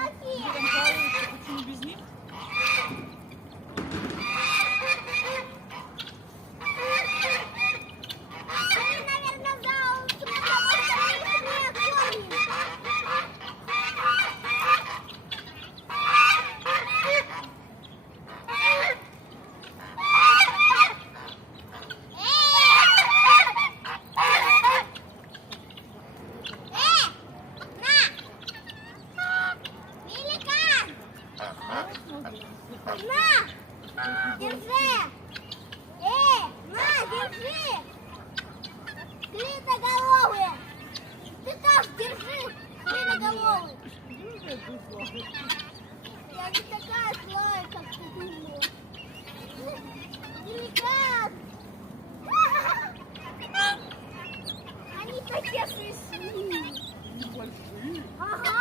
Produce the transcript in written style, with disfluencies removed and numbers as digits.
Почему без них? Они, наверное, за потому что их не кормим. На! Держи! На, держи! Клиноголовые! Ты тоже держи, клиноголовый! Я не такая злая, как ты думала. Деликат! Они такие смешные. Небольшие. Ага.